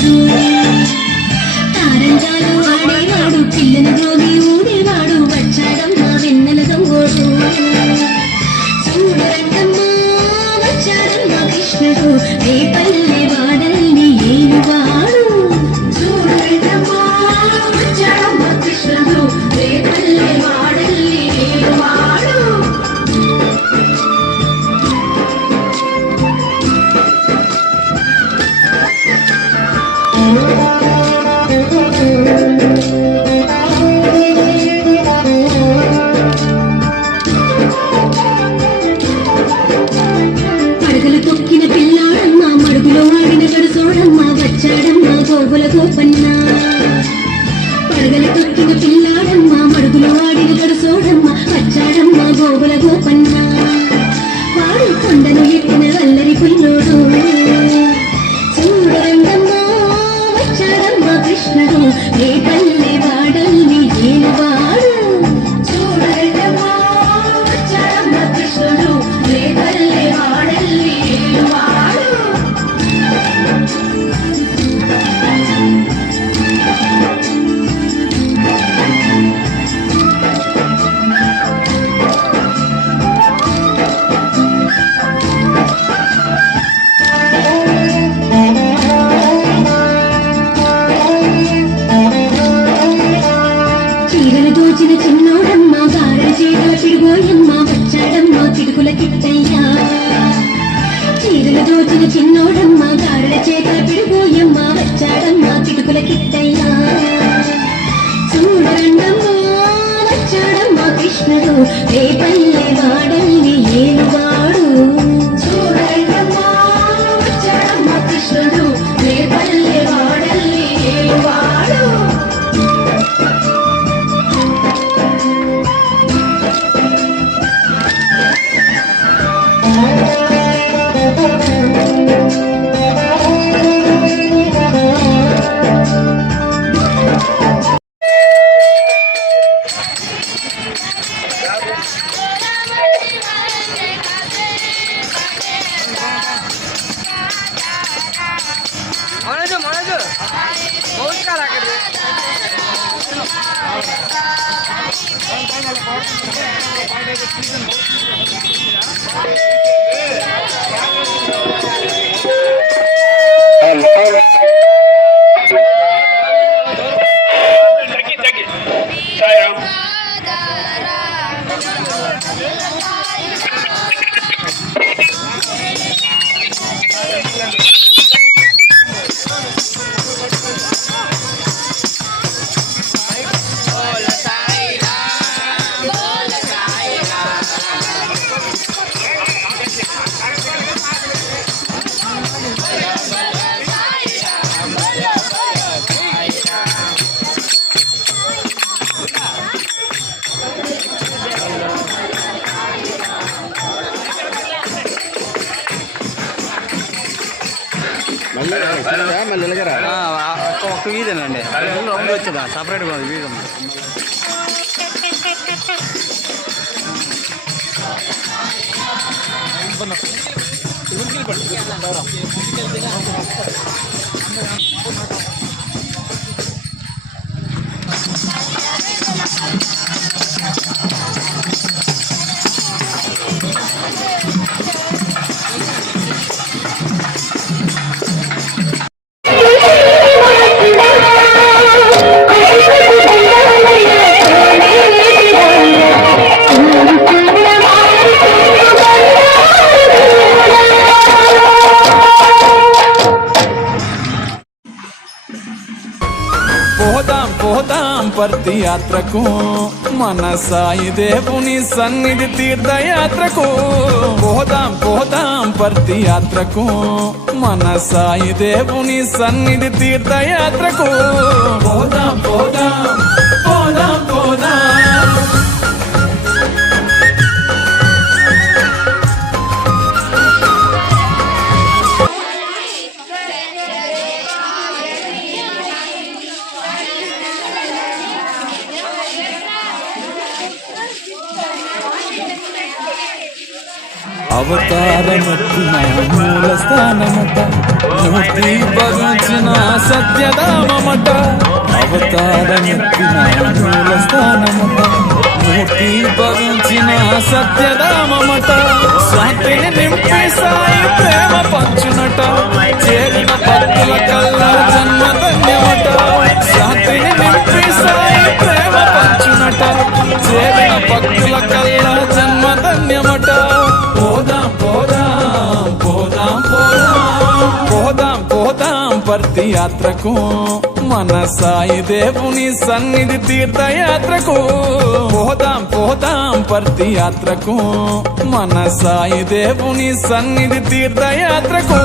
కృష్ణుడు తారంజాలు ఆడేవాడు పిల్లను గోగి ఊడేవాడు వచ్చాడమ్మ వెన్నెల దొంగోడు చూడరండమ్మా వచ్చాడమ్మ కృష్ణుడు రేపల్లె వాడల్ని ఏలువాడు చూడరండమ్మా వచ్చాడమ్మ కృష్ణుడు రేపల్లె వాడల్ని ఏలువాడు పడగలు తొక్కిన పిల్లాడమ్మ మడుగులో ఆడిన గడుసోడమ్మ వచ్చాడమ్మ గోగుల గోపన్న పడగలు తొక్కిన పిల్లాడమ్మ మడుగులో ఆడిన గడుసోడమ్మ వచ్చాడమ్మ గోగుల గోపన్న వాడు కొండను ఎక్కిన వల్లరి పిల్లోడు చూడరండమ్మా వచ్చాడమ్మ కృష్ణుడు రేపల్లె వాడల్ని ఏలువాడు చూడరండమ్మా వచ్చాడమ్మ కృష్ణుడు రేపల్లె వాడల్ని ఏలువాడు చీరలు దోచిన చిన్నోడమ్మ గారెల చేతుల పిడుగోయమ్మ వచ్చాడమ్మ పిడుగుల కిట్టయ్యా చీరలు దోచిన చిన్నోడమ్మ గారెల చేతుల పిడుగోయమ్మ వచ్చాడమ్మ పిడుగుల కిట్టయ్యా చూడరండమ్మా వచ్చాడమ్మ కృష్ణుడు రేపల్లె వాడల్ని ఏలువాడు చూడరండమ్మా వచ్చాడమ్మ కృష్ణుడు రేపల్లె వాడల్ని ఏలువాడు మళ్ళీ ఒక్క వీధేనండి రౌండ్ వచ్చేదా సపరేట్గా ఉంది వీధి పర్తి యాత్రకు మన సాయి దేవుని సన్నిధి తీర్థయాత్రకు పోదాం పోదాం పర్తి యాత్రకు మన సాయి దేవుని సన్నిధి తీర్థయాత్రకు పోదాం పోదాం పోదాం పోదాం అవతారమెత్తిన మూల స్థానమట మూర్తి భవించిన సత్యధామమట అవతారమెత్తిన మూల స్థానమట మూర్తి భవించిన సత్యధామమట శాంతిని నింపి సాయి ప్రేమ పంచునట చేరిన భక్తుల కల్లా జన్మధన్యమట శాంతిని నింపి సాయి ప్రేమ పంచునట చేరిన భక్తుల కల్లా జన్మధన్యమట పోదాం పోదాం పోదాం పోదాం పోదాం పోదాం పర్తి యాత్రకు మన సాయి దేవుని సన్నిధి తీర్థయాత్రకు పోదాం పోదాం పర్తి యాత్రకు మన సాయి దేవుని సన్నిధి తీర్థయాత్రకు